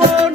amor.